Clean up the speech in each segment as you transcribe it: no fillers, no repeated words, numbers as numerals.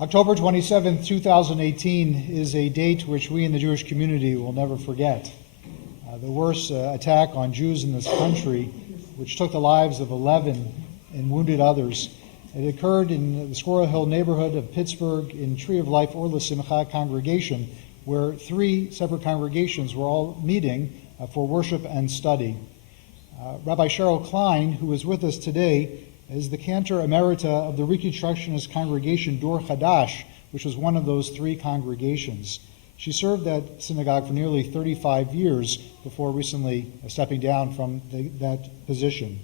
October 27th, 2018 is a date which we in the Jewish community will never forget. The worst attack on Jews in this country, which took the lives of 11 and wounded others. It occurred in the Squirrel Hill neighborhood of Pittsburgh in Tree of Life Or L'Simcha congregation, where 3 separate congregations were all meeting for worship and study. Rabbi Cheryl Klein, who is with us today, is the cantor emerita of the Reconstructionist congregation Dor Chadash, which was one of those 3 congregations. She served that synagogue for nearly 35 years before recently stepping down from that position.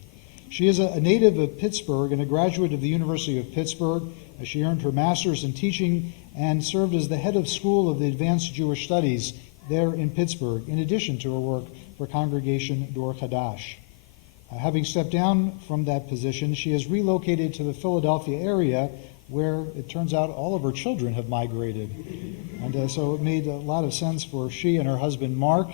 She is a native of Pittsburgh and a graduate of the University of Pittsburgh. She earned her master's in teaching and served as the head of School of the Advanced Jewish Studies there in Pittsburgh, in addition to her work for Congregation Dor Chadash. Having stepped down from that position, she has relocated to the Philadelphia area, where it turns out all of her children have migrated. And so it made a lot of sense for she and her husband Mark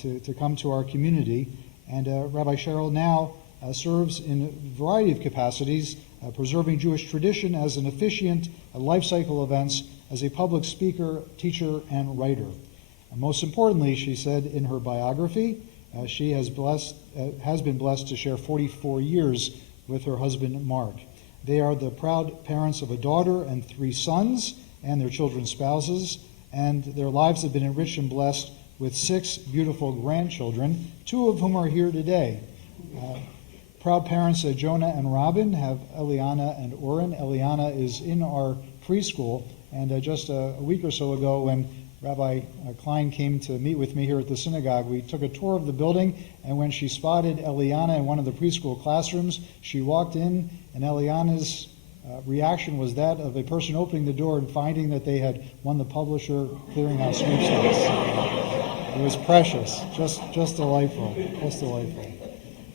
to come to our community. And Rabbi Cheryl now serves in a variety of capacities, preserving Jewish tradition as an officiant at life cycle events, as a public speaker, teacher, and writer. And most importantly, she said in her biography, she has been blessed to share 44 years with her husband Mark. They are the proud parents of a daughter and 3 sons and their children's spouses, and their lives have been enriched and blessed with 6 beautiful grandchildren, 2 of whom are here today. Proud parents Jonah and Robin have Eliana and Oren. Eliana is in our preschool, and just a week or so ago when Rabbi Klein came to meet with me here at the synagogue, we took a tour of the building, and when she spotted Eliana in one of the preschool classrooms, she walked in, and Eliana's reaction was that of a person opening the door and finding that they had won the Publisher Clearinghouse sweepstakes. It was precious, just delightful, just delightful.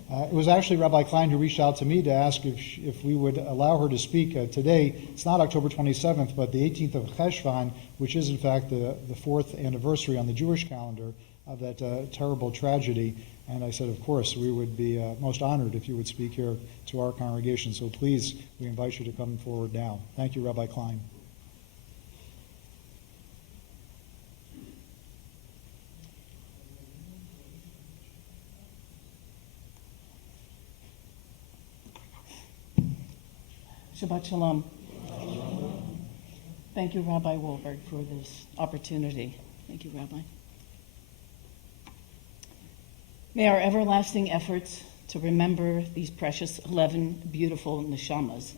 It was actually Rabbi Klein who reached out to me to ask if we would allow her to speak today. It's not October 27th, but the 18th of Cheshvan, which is in fact the 4th anniversary on the Jewish calendar of that terrible tragedy. And I said, of course, we would be most honored if you would speak here to our congregation. So please, we invite you to come forward now. Thank you, Rabbi Klein. Shabbat Shalom. Thank you, Rabbi Wolberg, for this opportunity. Thank you, Rabbi. May our everlasting efforts to remember these precious 11 beautiful neshamas,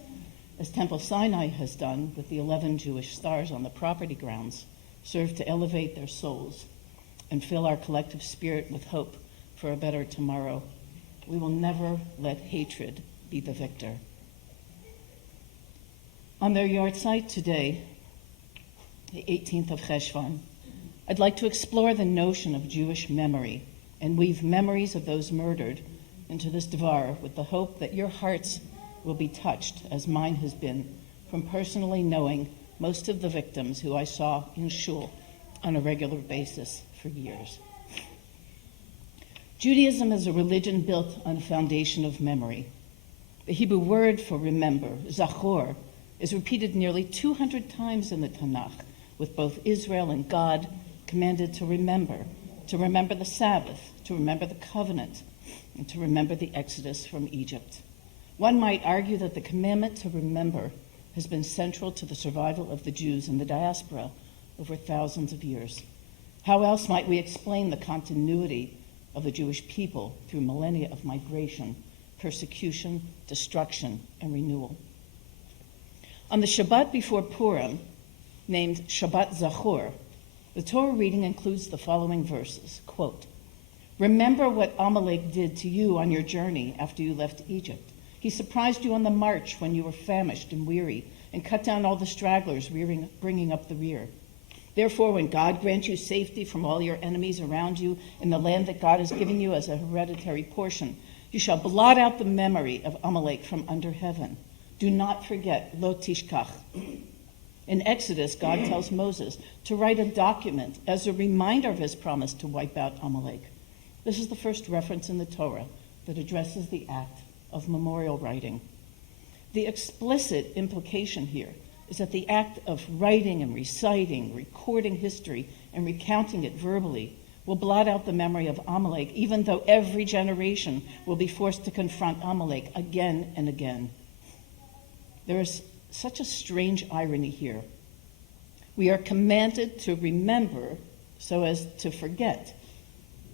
as Temple Sinai has done with the 11 Jewish stars on the property grounds, serve to elevate their souls and fill our collective spirit with hope for a better tomorrow. We will never let hatred be the victor. On their yahrzeit today, the 18th of Cheshvan, I'd like to explore the notion of Jewish memory and weave memories of those murdered into this Dvar with the hope that your hearts will be touched, as mine has been, from personally knowing most of the victims who I saw in shul on a regular basis for years. Judaism is a religion built on a foundation of memory. The Hebrew word for remember, Zachor, is repeated nearly 200 times in the Tanakh, with both Israel and God commanded to remember the Sabbath, to remember the covenant, and to remember the Exodus from Egypt. One might argue that the commandment to remember has been central to the survival of the Jews in the diaspora over thousands of years. How else might we explain the continuity of the Jewish people through millennia of migration, persecution, destruction, and renewal? On the Shabbat before Purim, named Shabbat Zachor, the Torah reading includes the following verses, quote, "Remember what Amalek did to you on your journey after you left Egypt. He surprised you on the march when you were famished and weary, and cut down all the stragglers, bringing up the rear. Therefore, when God grants you safety from all your enemies around you in the land that God has given you as a hereditary portion, you shall blot out the memory of Amalek from under heaven. Do not forget, lo tishkach." In Exodus, God tells Moses to write a document as a reminder of his promise to wipe out Amalek. This is the first reference in the Torah that addresses the act of memorial writing. The explicit implication here is that the act of writing and reciting, recording history, and recounting it verbally will blot out the memory of Amalek, even though every generation will be forced to confront Amalek again and again. There is such a strange irony here. We are commanded to remember so as to forget.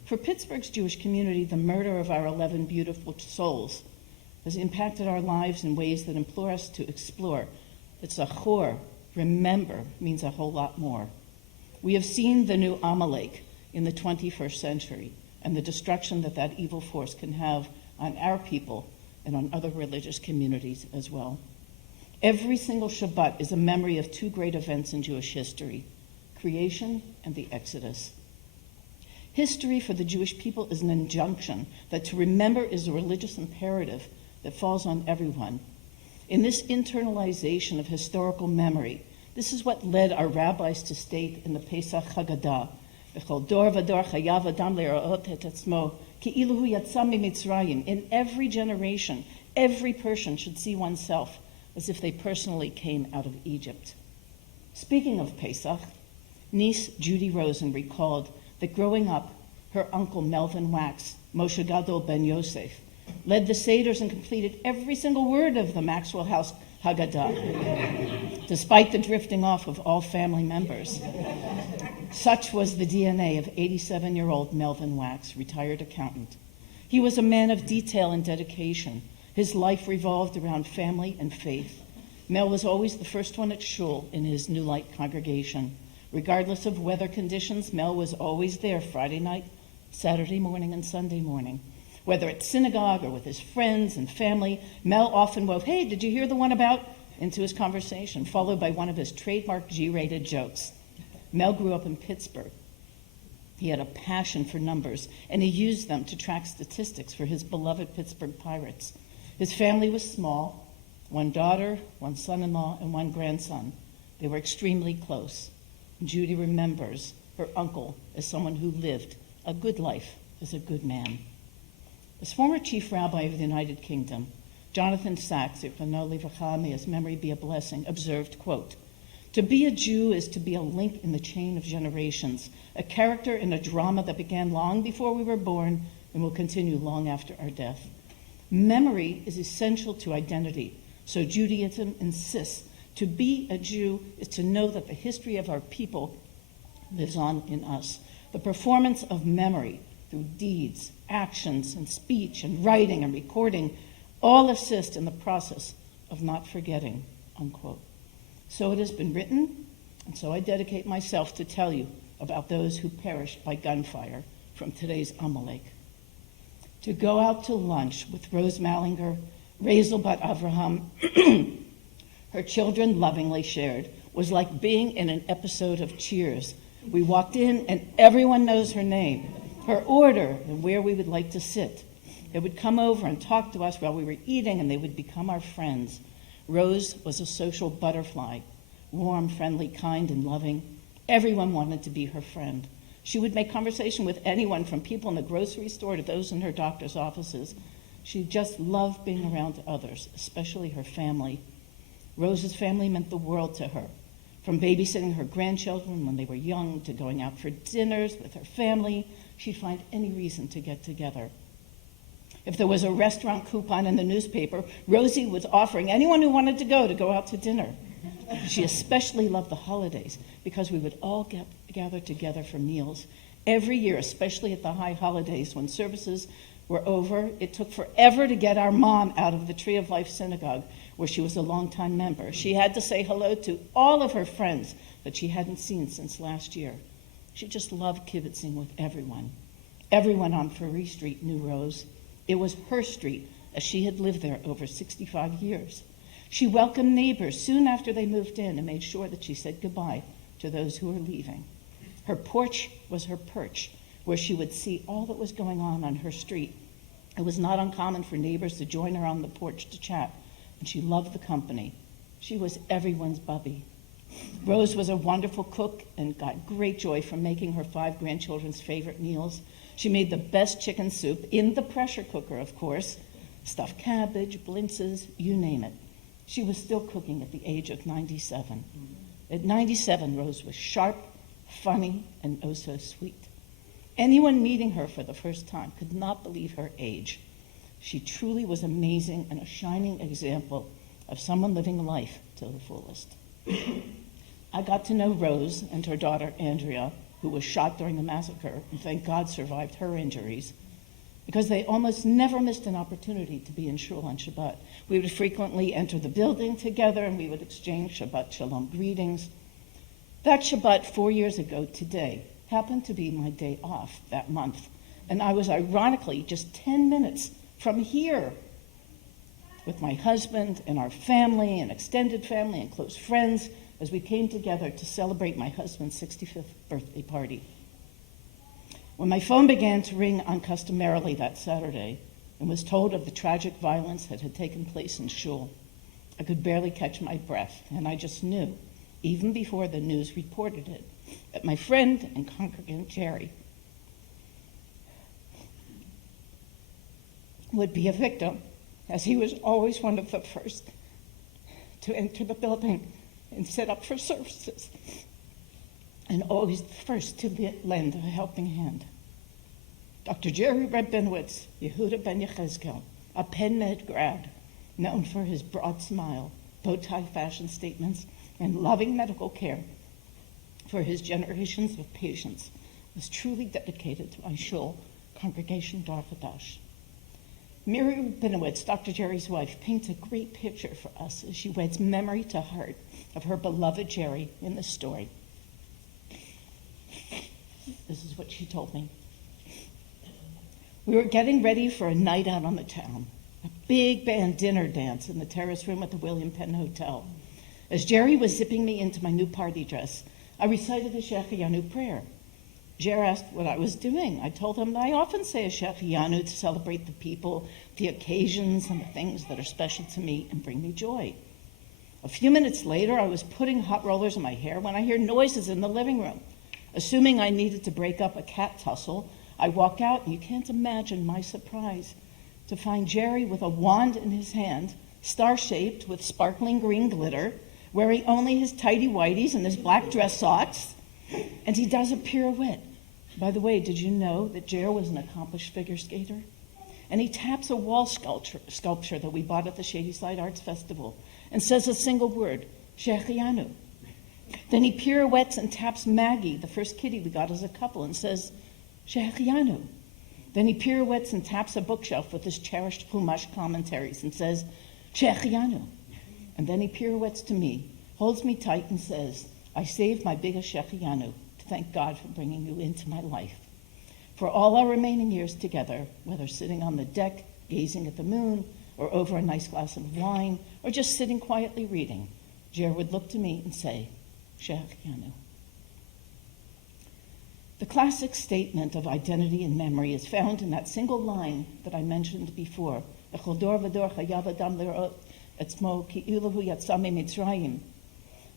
For Pittsburgh's Jewish community, the murder of our 11 beautiful souls has impacted our lives in ways that implore us to explore. It's Zachor, remember, means a whole lot more. We have seen the new Amalek in the 21st century and the destruction that that evil force can have on our people and on other religious communities as well. Every single Shabbat is a memory of two great events in Jewish history, creation and the Exodus. History for the Jewish people is an injunction that to remember is a religious imperative that falls on everyone. In this internalization of historical memory, this is what led our rabbis to state in the Pesach Haggadah, "B'chol dor v'dor chayav adam le'ra'ot et atzmo, ki'ilu hu yatsa miMitzrayim." In every generation, every person should see oneself as if they personally came out of Egypt. Speaking of Pesach, niece Judy Rosen recalled that growing up, her uncle Melvin Wax, Moshe Gadol ben Yosef, led the Seders and completed every single word of the Maxwell House Haggadah, despite the drifting off of all family members. Such was the DNA of 87-year-old Melvin Wax, retired accountant. He was a man of detail and dedication. His life revolved around family and faith. Mel was always the first one at shul in his New Light congregation. Regardless of weather conditions, Mel was always there Friday night, Saturday morning, and Sunday morning. Whether at synagogue or with his friends and family, Mel often wove, "Hey, did you hear the one about?" into his conversation, followed by one of his trademark G-rated jokes. Mel grew up in Pittsburgh. He had a passion for numbers, and he used them to track statistics for his beloved Pittsburgh Pirates. His family was small, one daughter, one son-in-law, and one grandson. They were extremely close. Judy remembers her uncle as someone who lived a good life as a good man. As former chief rabbi of the United Kingdom, Jonathan Sachs, Zichrono Livracha, may his memory be a blessing, observed, quote, "To be a Jew is to be a link in the chain of generations, a character in a drama that began long before we were born and will continue long after our death. Memory is essential to identity, so Judaism insists to be a Jew is to know that the history of our people lives on in us. The performance of memory through deeds, actions, and speech, and writing and recording all assist in the process of not forgetting," unquote. So it has been written, and so I dedicate myself to tell you about those who perished by gunfire from today's Amalek. To go out to lunch with Rose Mallinger, Razel Bat Avraham, her children lovingly shared, was like being in an episode of Cheers. We walked in and everyone knows her name, her order, and where we would like to sit. They would come over and talk to us while we were eating, and they would become our friends. Rose was a social butterfly, warm, friendly, kind, and loving. Everyone wanted to be her friend. She would make conversation with anyone from people in the grocery store to those in her doctor's offices. She just loved being around others, especially her family. Rose's family meant the world to her, from babysitting her grandchildren when they were young to going out for dinners with her family. She'd find any reason to get together. If there was a restaurant coupon in the newspaper, Rosie was offering anyone who wanted to go out to dinner. She especially loved the holidays because we would all gather together for meals. Every year, especially at the high holidays when services were over, it took forever to get our mom out of the Tree of Life Synagogue, where she was a longtime member. She had to say hello to all of her friends that she hadn't seen since last year. She just loved kibitzing with everyone. Everyone on Furry Street knew Rose. It was her street, as she had lived there over 65 years. She welcomed neighbors soon after they moved in and made sure that she said goodbye to those who were leaving. Her porch was her perch, where she would see all that was going on her street. It was not uncommon for neighbors to join her on the porch to chat, and she loved the company. She was everyone's bubby. Rose was a wonderful cook and got great joy from making her 5 grandchildren's favorite meals. She made the best chicken soup, in the pressure cooker, of course, stuffed cabbage, blintzes, you name it. She was still cooking at the age of 97. At 97, Rose was sharp, funny, and oh so sweet. Anyone meeting her for the first time could not believe her age. She truly was amazing and a shining example of someone living life to the fullest. I got to know Rose and her daughter Andrea, who was shot during the massacre, and thank God survived her injuries, because they almost never missed an opportunity to be in shul on Shabbat. We would frequently enter the building together, and we would exchange Shabbat Shalom greetings. That Shabbat 4 years ago today happened to be my day off that month, and I was ironically just 10 minutes from here with my husband and our family and extended family and close friends as we came together to celebrate my husband's 65th birthday party. When my phone began to ring uncustomarily that Saturday and was told of the tragic violence that had taken place in shul, I could barely catch my breath, and I just knew, even before the news reported it, that my friend and congregant Jerry would be a victim, as he was always one of the first to enter the building and set up for services, and always the first to lend a helping hand. Dr. Jerry Rabinowitz, Yehuda Ben Yechezkel, a Penn Med grad, known for his broad smile, bow-tie fashion statements, and loving medical care for his generations of patients, was truly dedicated to my shul, Congregation Dar Chadash. Miri Rabinowitz, Dr. Jerry's wife, paints a great picture for us as she weds memory to heart of her beloved Jerry in the story. This is what she told me. We were getting ready for a night out on the town, a big band dinner dance in the terrace room at the William Penn Hotel. As Jerry was zipping me into my new party dress, I recited the Shehecheyanu prayer. Jerry asked what I was doing. I told him that I often say a Shehecheyanu to celebrate the people, the occasions, and the things that are special to me and bring me joy. A few minutes later, I was putting hot rollers in my hair when I hear noises in the living room. Assuming I needed to break up a cat tussle, I walk out, and you can't imagine my surprise to find Jerry with a wand in his hand, star-shaped with sparkling green glitter, wearing only his tighty whities and his black dress socks, and he does a pirouette. By the way, did you know that Jerry was an accomplished figure skater? And he taps a wall sculpture that we bought at the Shadyside Arts Festival and says a single word, Shehecheyanu. Then he pirouettes and taps Maggie, the first kitty we got as a couple, and says, Shehecheyanu. Then he pirouettes and taps a bookshelf with his cherished Chumash commentaries and says, Shehecheyanu. And then he pirouettes to me, holds me tight and says, I saved my biggest Shehecheyanu to thank God for bringing you into my life. For all our remaining years together, whether sitting on the deck, gazing at the moon, or over a nice glass of wine, or just sitting quietly reading, Jer would look to me and say, Shehecheyanu. The classic statement of identity and memory is found in that single line that I mentioned before, Echol dor v'dor chayav adam lirot etzmo ki'ilu hu yatsa mitzrayim.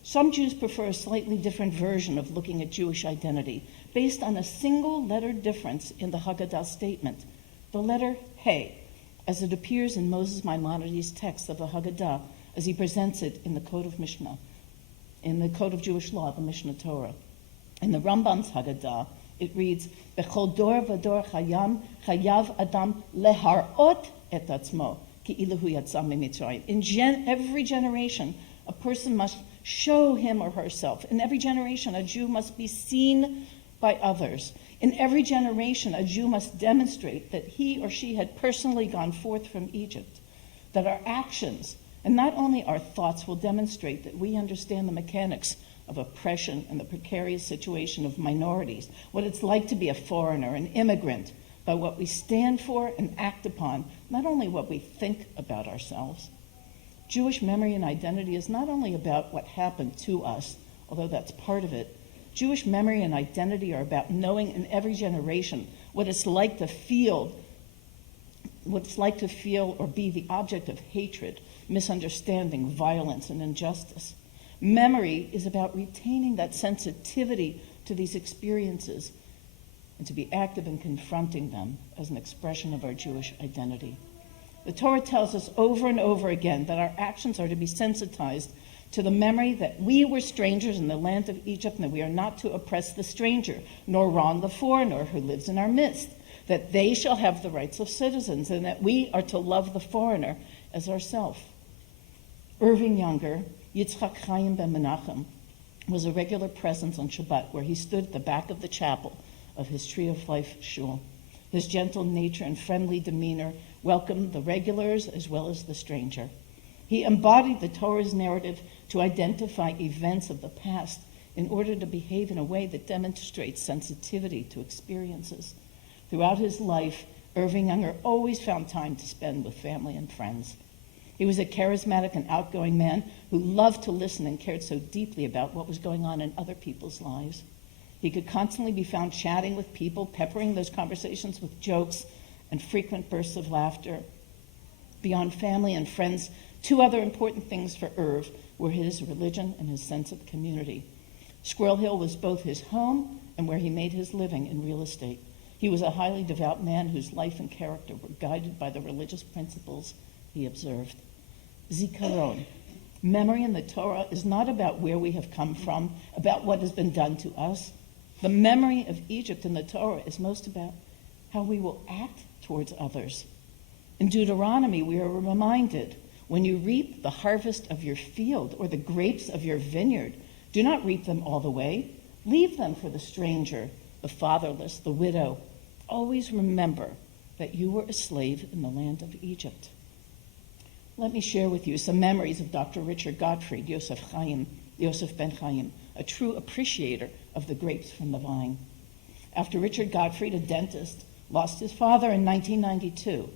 Some Jews prefer a slightly different version of looking at Jewish identity, based on a single letter difference in the Haggadah statement, the letter He, as it appears in Moses Maimonides' text of the Haggadah, as he presents it in the Code of Mishnah, in the Code of Jewish Law, the Mishnah Torah. In the Rambam's Haggadah, it reads, Bechol dor v'dor chayav adam leharot et atzmo ki'ilu hu yatsa mitzrayim. In every generation, a person must show him or herself. In every generation, a Jew must be seen by others. In every generation, a Jew must demonstrate that he or she had personally gone forth from Egypt, that our actions, and not only our thoughts, will demonstrate that we understand the mechanics of oppression and the precarious situation of minorities, what it's like to be a foreigner, an immigrant, by what we stand for and act upon, not only what we think about ourselves. Jewish memory and identity is not only about what happened to us, although that's part of it. Jewish memory and identity are about knowing in every generation what it's like to feel or be the object of hatred, misunderstanding, violence, and injustice. Memory is about retaining that sensitivity to these experiences and to be active in confronting them as an expression of our Jewish identity. The Torah tells us over and over again that our actions are to be sensitized to the memory that we were strangers in the land of Egypt, and that we are not to oppress the stranger, nor wrong the foreigner who lives in our midst, that they shall have the rights of citizens, and that we are to love the foreigner as ourselves. Irving Younger, Yitzchak Chaim ben Menachem, was a regular presence on Shabbat, where he stood at the back of the chapel of his Tree of Life shul. His gentle nature and friendly demeanor welcomed the regulars as well as the stranger. He embodied the Torah's narrative to identify events of the past in order to behave in a way that demonstrates sensitivity to experiences. Throughout his life, Irving Younger always found time to spend with family and friends. He was a charismatic and outgoing man who loved to listen and cared so deeply about what was going on in other people's lives. He could constantly be found chatting with people, peppering those conversations with jokes and frequent bursts of laughter. Beyond family and friends, two other important things for Irv were his religion and his sense of community. Squirrel Hill was both his home and where he made his living in real estate. He was a highly devout man whose life and character were guided by the religious principles he observed. Zikaron. Memory in the Torah is not about where we have come from, about what has been done to us. The memory of Egypt in the Torah is most about how we will act towards others. In Deuteronomy, we are reminded, when you reap the harvest of your field or the grapes of your vineyard, do not reap them all the way. Leave them for the stranger, the fatherless, the widow. Always remember that you were a slave in the land of Egypt. Let me share with you some memories of Dr. Richard Gottfried, Yosef Ben Chaim, a true appreciator of the grapes from the vine. After Richard Gottfried, a dentist, lost his father in 1992,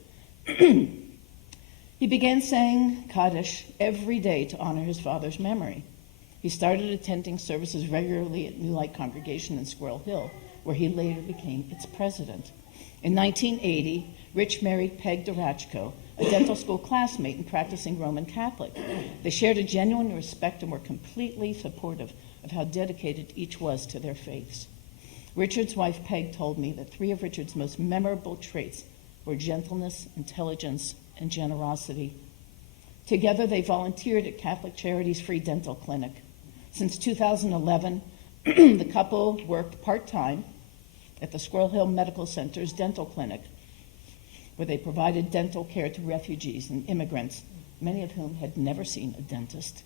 he began saying Kaddish every day to honor his father's memory. He started attending services regularly at New Light Congregation in Squirrel Hill, where he later became its president. In 1980, Rich married Peg Durachko, a dental school classmate and practicing Roman Catholic. They shared a genuine respect and were completely supportive of how dedicated each was to their faiths. Richard's wife, Peg, told me that three of Richard's most memorable traits were gentleness, intelligence, and generosity. Together, they volunteered at Catholic Charities' free dental clinic. Since 2011, the couple worked part-time at the Squirrel Hill Medical Center's dental clinic, where they provided dental care to refugees and immigrants, many of whom had never seen a dentist.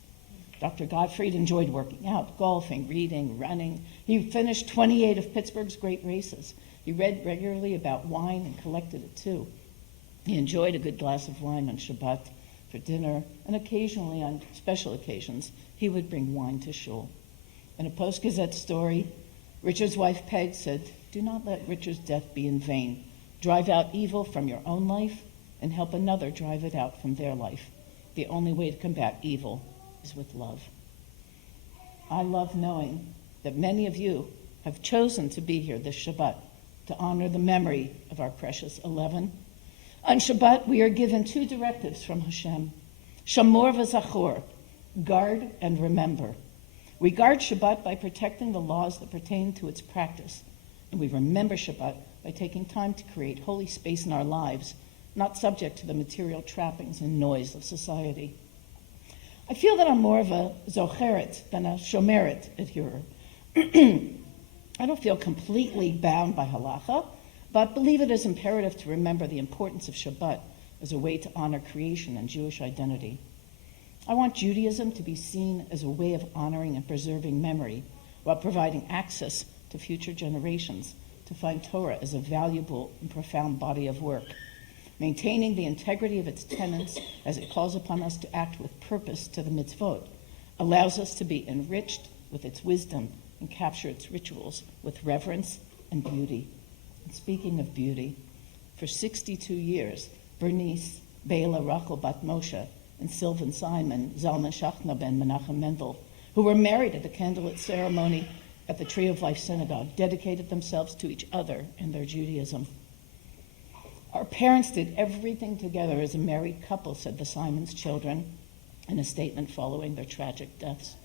Dr. Gottfried enjoyed working out, golfing, reading, running. He finished 28 of Pittsburgh's great races. He read regularly about wine and collected it too. He enjoyed a good glass of wine on Shabbat for dinner, and occasionally on special occasions, he would bring wine to shul. In a Post-Gazette story, Richard's wife Peg said, "Do not let Richard's death be in vain. Drive out evil from your own life and help another drive it out from their life. The only way to combat evil is with love." I love knowing that many of you have chosen to be here this Shabbat to honor the memory of our precious 11. On Shabbat, we are given two directives from Hashem. Shamor v'Zachor, guard and remember. We guard Shabbat by protecting the laws that pertain to its practice, and we remember Shabbat by taking time to create holy space in our lives, not subject to the material trappings and noise of society. I feel that I'm more of a Zocheret than a Shomeret adherer. I don't feel completely bound by halacha, but believe it is imperative to remember the importance of Shabbat as a way to honor creation and Jewish identity. I want Judaism to be seen as a way of honoring and preserving memory while providing access to future generations to find Torah as a valuable and profound body of work, maintaining the integrity of its tenets as it calls upon us to act with purpose to the mitzvot, allows us to be enriched with its wisdom and capture its rituals with reverence and beauty. And speaking of beauty, for 62 years, Bernice, Bela Rachel Bat Moshe, and Sylvan Simon, Zalman Shachna ben Menachem Mendel, who were married at the candlelit ceremony at the Tree of Life Synagogue, dedicated themselves to each other and their Judaism. Our parents did everything together as a married couple, said the Simons children in a statement following their tragic deaths.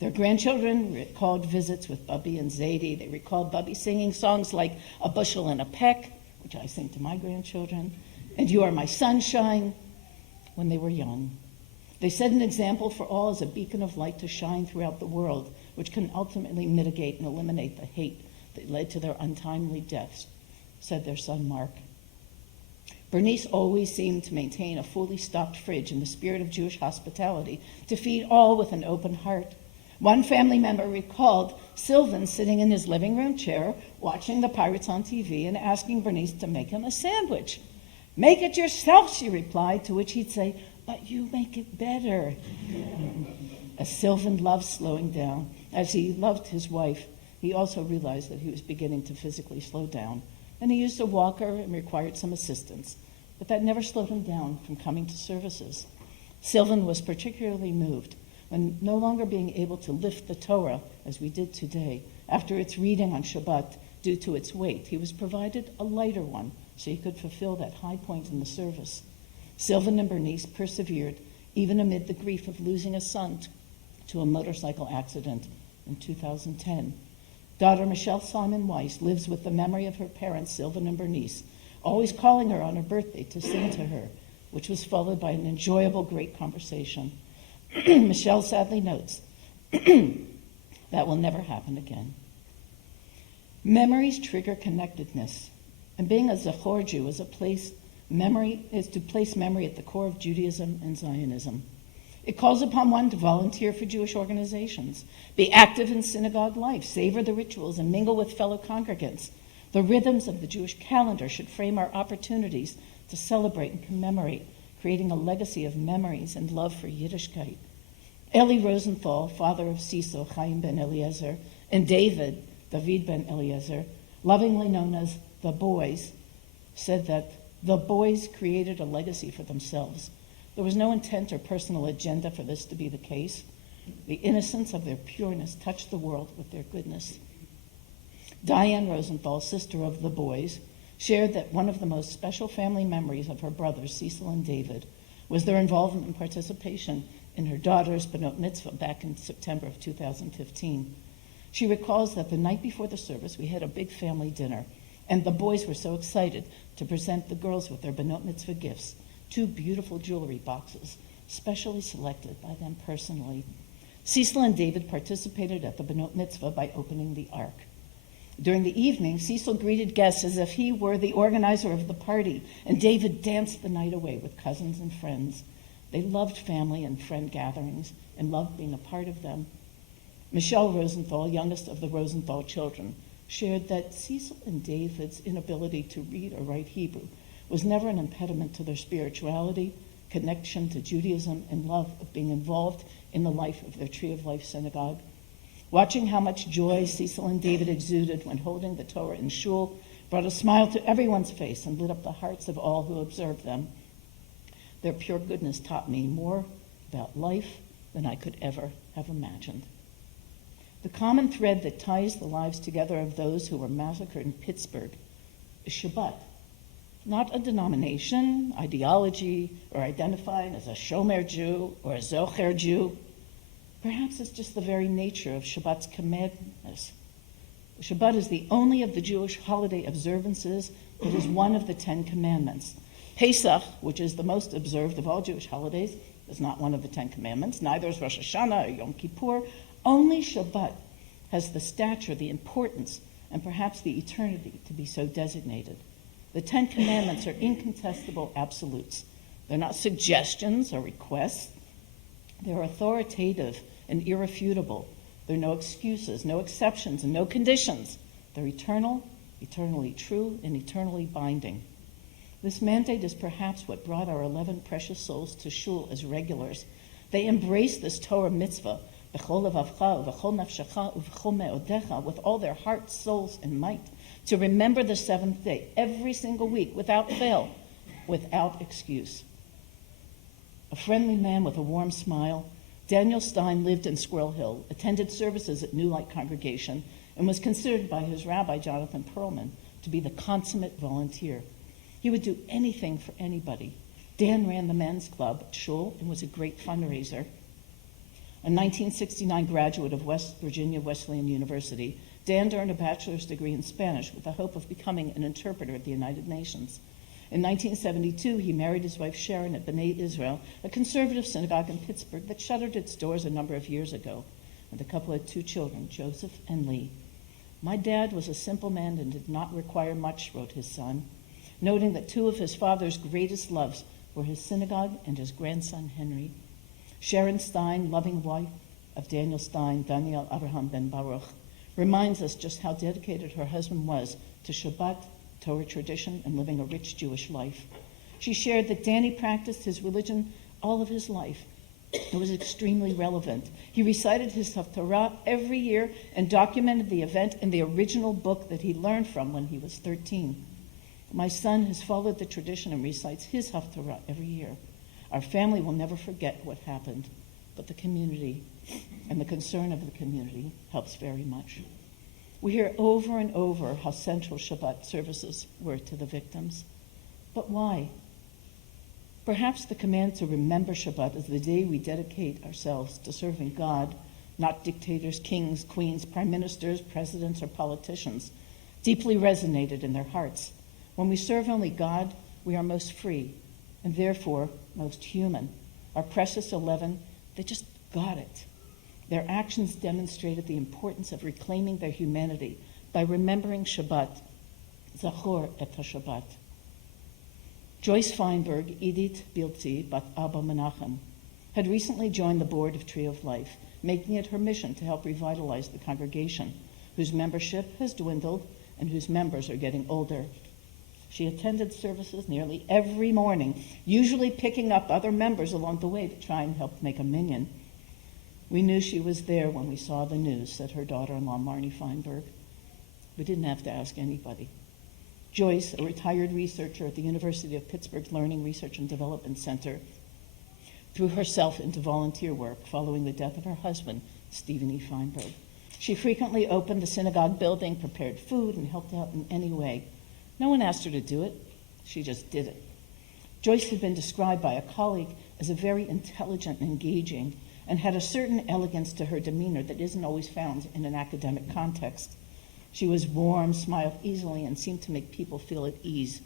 Their grandchildren recalled visits with Bubby and Zadie. They recalled Bubby singing songs like A Bushel and a Peck, which I sing to my grandchildren, and you are my sunshine, when they were young. They set an example for all as a beacon of light to shine throughout the world, which can ultimately mitigate and eliminate the hate that led to their untimely deaths, said their son Mark. Bernice always seemed to maintain a fully stocked fridge in the spirit of Jewish hospitality to feed all with an open heart. One family member recalled Sylvan sitting in his living room chair watching the Pirates on TV and asking Bernice to make him a sandwich. "Make it yourself," she replied, to which he'd say, "But you make it better." As Sylvan loved slowing down, as he loved his wife, he also realized that he was beginning to physically slow down, and he used a walker and required some assistance, but that never slowed him down from coming to services. Sylvan was particularly moved when, no longer being able to lift the Torah, as we did today, after its reading on Shabbat due to its weight, he was provided a lighter one so he could fulfill that high point in the service. Sylvan and Bernice persevered even amid the grief of losing a son to a motorcycle accident in 2010. Daughter Michelle Simon Weiss lives with the memory of her parents, Sylvan and Bernice, always calling her on her birthday to sing to her, which was followed by an enjoyable, great conversation. Michelle sadly notes, that will never happen again. Memories trigger connectedness, and being a Zachor Jew is to place memory at the core of Judaism and Zionism. It calls upon one to volunteer for Jewish organizations, be active in synagogue life, savor the rituals, and mingle with fellow congregants. The rhythms of the Jewish calendar should frame our opportunities to celebrate and commemorate, creating a legacy of memories and love for Yiddishkeit. Eli Rosenthal, father of Cecil, Chaim ben Eliezer, and David ben Eliezer, lovingly known as the boys, said that the boys created a legacy for themselves. There was no intent or personal agenda for this to be the case. The innocence of their pureness touched the world with their goodness. Diane Rosenthal, sister of the boys, shared that one of the most special family memories of her brothers, Cecil and David, was their involvement and participation in her daughter's Benot Mitzvah back in September of 2015. She recalls that the night before the service, we had a big family dinner, and the boys were so excited to present the girls with their Benot Mitzvah gifts, 2 beautiful jewelry boxes, specially selected by them personally. Cecil and David participated at the Benot Mitzvah by opening the Ark. During the evening, Cecil greeted guests as if he were the organizer of the party, and David danced the night away with cousins and friends. They loved family and friend gatherings and loved being a part of them. Michelle Rosenthal, youngest of the Rosenthal children, shared that Cecil and David's inability to read or write Hebrew was never an impediment to their spirituality, connection to Judaism, and love of being involved in the life of their Tree of Life synagogue. Watching how much joy Cecil and David exuded when holding the Torah in shul brought a smile to everyone's face and lit up the hearts of all who observed them. Their pure goodness taught me more about life than I could ever have imagined. The common thread that ties the lives together of those who were massacred in Pittsburgh is Shabbat. Not a denomination, ideology, or identifying as a Shomer Jew or a Zachor Jew. Perhaps it's just the very nature of Shabbat's commandments. Shabbat is the only of the Jewish holiday observances that is one of the 10 Commandments. Pesach, which is the most observed of all Jewish holidays, is not one of the 10 Commandments. Neither is Rosh Hashanah or Yom Kippur. Only Shabbat has the stature, the importance, and perhaps the eternity to be so designated. The 10 Commandments are incontestable absolutes. They're not suggestions or requests. They're authoritative and irrefutable. There are no excuses, no exceptions, and no conditions. They're eternal, eternally true, and eternally binding. This mandate is perhaps what brought our 11 precious souls to shul as regulars. They embraced this Torah mitzvah, b'chol levavcha, v'chol nafshecha, v'chol me'odecha, with all their hearts, souls, and might, to remember the 7th day every single week, without fail, without excuse. A friendly man with a warm smile, Daniel Stein lived in Squirrel Hill, attended services at New Light Congregation, and was considered by his rabbi, Jonathan Perlman, to be the consummate volunteer. He would do anything for anybody. Dan ran the men's club at shul and was a great fundraiser. A 1969 graduate of West Virginia Wesleyan University, Dan earned a bachelor's degree in Spanish with the hope of becoming an interpreter at the United Nations. In 1972, he married his wife Sharon at B'nai Israel, a conservative synagogue in Pittsburgh that shuttered its doors a number of years ago. And the couple had 2 children, Joseph and Lee. "My dad was a simple man and did not require much," wrote his son, noting that 2 of his father's greatest loves were his synagogue and his grandson Henry. Sharon Stein, loving wife of Daniel Stein, Daniel Abraham ben Baruch, reminds us just how dedicated her husband was to Shabbat, Torah tradition, and living a rich Jewish life. She shared that Danny practiced his religion all of his life. It was extremely relevant. He recited his Haftarah every year and documented the event in the original book that he learned from when he was 13. "My son has followed the tradition and recites his Haftarah every year. Our family will never forget what happened, but the community and the concern of the community helps very much." We hear over and over how central Shabbat services were to the victims. But why? Perhaps the command to remember Shabbat as the day we dedicate ourselves to serving God, not dictators, kings, queens, prime ministers, presidents, or politicians, deeply resonated in their hearts. When we serve only God, we are most free, and therefore most human. Our precious 11, they just got it. Their actions demonstrated the importance of reclaiming their humanity by remembering Shabbat, Zachor et HaShabbat. Joyce Feinberg, Edith Biltzi, Bat Abba Menachem, had recently joined the board of Tree of Life, making it her mission to help revitalize the congregation, whose membership has dwindled and whose members are getting older. She attended services nearly every morning, usually picking up other members along the way to try and help make a minyan. "We knew she was there when we saw the news," said her daughter-in-law, Marnie Feinberg. "We didn't have to ask anybody." Joyce, a retired researcher at the University of Pittsburgh's Learning, Research, and Development Center, threw herself into volunteer work following the death of her husband, Stephen E. Feinberg. She frequently opened the synagogue building, prepared food, and helped out in any way. No one asked her to do it. She just did it. Joyce had been described by a colleague as a very intelligent and engaging, and had a certain elegance to her demeanor that isn't always found in an academic context. She was warm, smiled easily, and seemed to make people feel at ease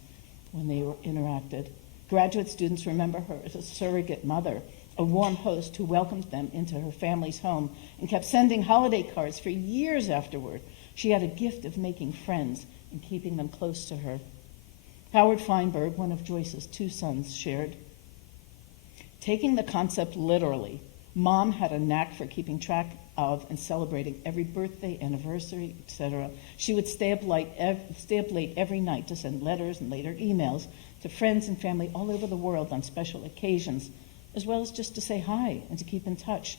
when they interacted. Graduate students remember her as a surrogate mother, a warm host who welcomed them into her family's home and kept sending holiday cards for years afterward. She had a gift of making friends and keeping them close to her. Howard Feinberg, one of Joyce's 2 sons, shared, "Taking the concept literally, Mom had a knack for keeping track of and celebrating every birthday, anniversary, etc. She would stay up late every night to send letters and later emails to friends and family all over the world on special occasions, as well as just to say hi and to keep in touch.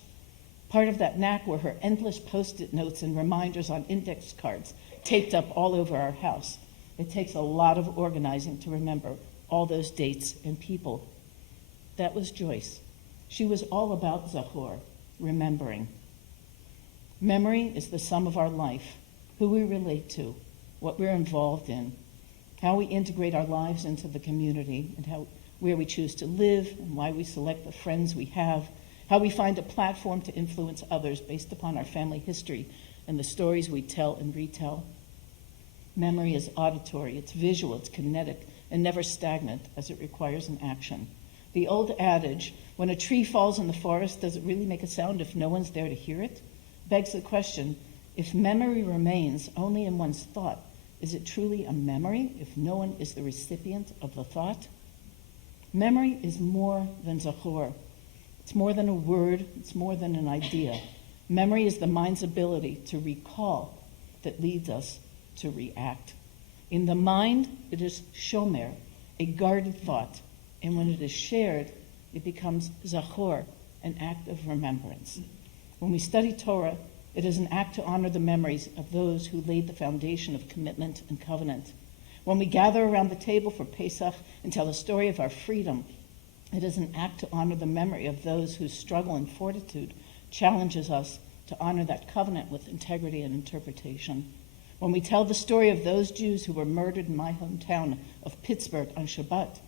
Part of that knack were her endless Post-it notes and reminders on index cards taped up all over our house. It takes a lot of organizing to remember all those dates and people." That was Joyce. She was all about Zachor, remembering. Memory is the sum of our life, who we relate to, what we're involved in, how we integrate our lives into the community, and where we choose to live, and why we select the friends we have, how we find a platform to influence others based upon our family history and the stories we tell and retell. Memory is auditory, it's visual, it's kinetic, and never stagnant, as it requires an action. The old adage, "When a tree falls in the forest, does it really make a sound if no one's there to hear it?" begs the question, if memory remains only in one's thought, is it truly a memory if no one is the recipient of the thought? Memory is more than Zachor. It's more than a word, it's more than an idea. Memory is the mind's ability to recall that leads us to react. In the mind, it is shomer, a guarded thought, and when it is shared, it becomes Zachor, an act of remembrance. When we study Torah, it is an act to honor the memories of those who laid the foundation of commitment and covenant. When we gather around the table for Pesach and tell the story of our freedom, it is an act to honor the memory of those whose struggle and fortitude challenges us to honor that covenant with integrity and interpretation. When we tell the story of those Jews who were murdered in my hometown of Pittsburgh on Shabbat,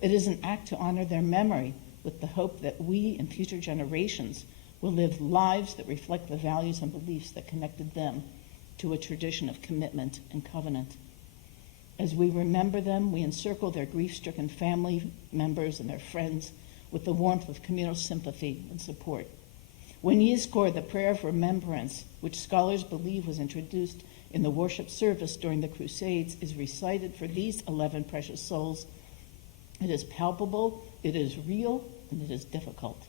it is an act to honor their memory with the hope that we and future generations will live lives that reflect the values and beliefs that connected them to a tradition of commitment and covenant. As we remember them, we encircle their grief-stricken family members and their friends with the warmth of communal sympathy and support. When Zachor, the prayer of remembrance, which scholars believe was introduced in the worship service during the Crusades, is recited for these 11 precious souls, it is palpable, it is real, and it is difficult.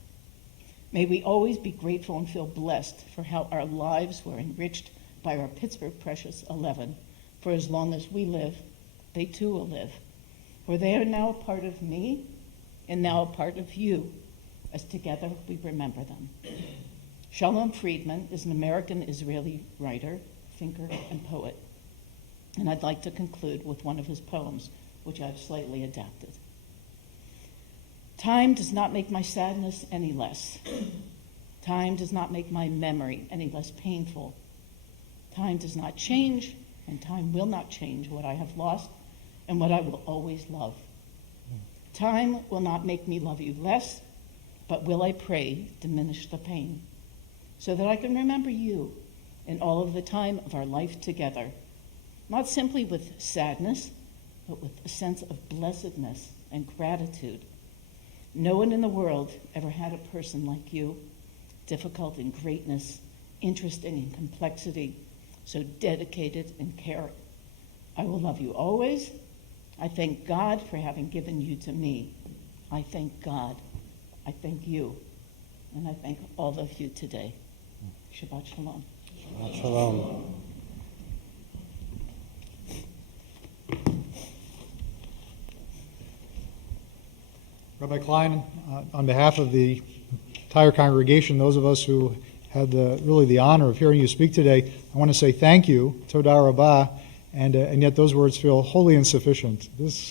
May we always be grateful and feel blessed for how our lives were enriched by our Pittsburgh Precious 11. For as long as we live, they too will live. For they are now a part of me and now a part of you, as together we remember them. Shalom Friedman is an American-Israeli writer, thinker, and poet. And I'd like to conclude with one of his poems, which I've slightly adapted. Time does not make my sadness any less. Time does not make my memory any less painful. Time does not change, and time will not change what I have lost and what I will always love. Time will not make me love you less, but will, I pray, diminish the pain, so that I can remember you in all of the time of our life together, not simply with sadness, but with a sense of blessedness and gratitude. No one in the world ever had a person like you, difficult in greatness, interesting in complexity, so dedicated in care. I will love you always. I thank God for having given you to me. I thank God. I thank you. And I thank all of you today. Shabbat Shalom. Shabbat Shalom. Rabbi Klein, on behalf of the entire congregation, those of us who had really the honor of hearing you speak today, I want to say thank you, Todah Rabbah, and yet those words feel wholly insufficient.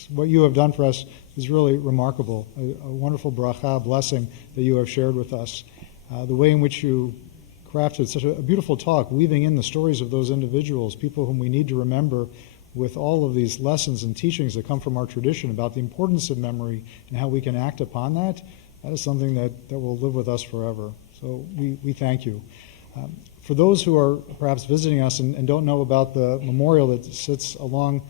What you have done for us is really remarkable, a wonderful bracha, blessing that you have shared with us. The way in which you crafted such a beautiful talk, weaving in the stories of those individuals, people whom we need to remember, with all of these lessons and teachings that come from our tradition about the importance of memory and how we can act upon that, that is something that will live with us forever. So we thank you. For those who are perhaps visiting us and don't know about the memorial that sits along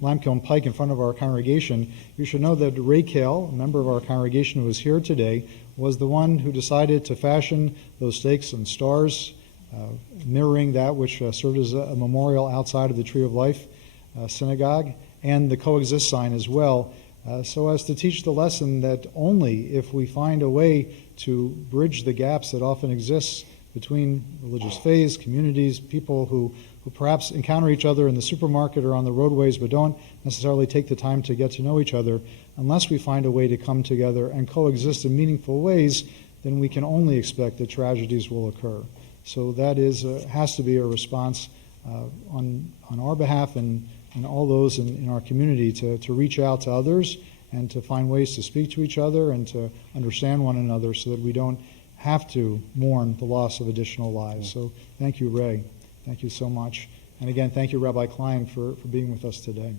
Limekiln Pike in front of our congregation, you should know that Ray Kale, a member of our congregation who is here today, was the one who decided to fashion those stakes and stars, mirroring that which served as a memorial outside of the Tree of Life synagogue, and the coexist sign as well, so as to teach the lesson that only if we find a way to bridge the gaps that often exist between religious faiths, communities, people who perhaps encounter each other in the supermarket or on the roadways but don't necessarily take the time to get to know each other, unless we find a way to come together and coexist in meaningful ways, then we can only expect that tragedies will occur. So that has to be a response on our behalf and all those in our community to reach out to others and to find ways to speak to each other and to understand one another so that we don't have to mourn the loss of additional lives. So thank you, Ray. Thank you so much. And again, thank you, Rabbi Klein, for being with us today.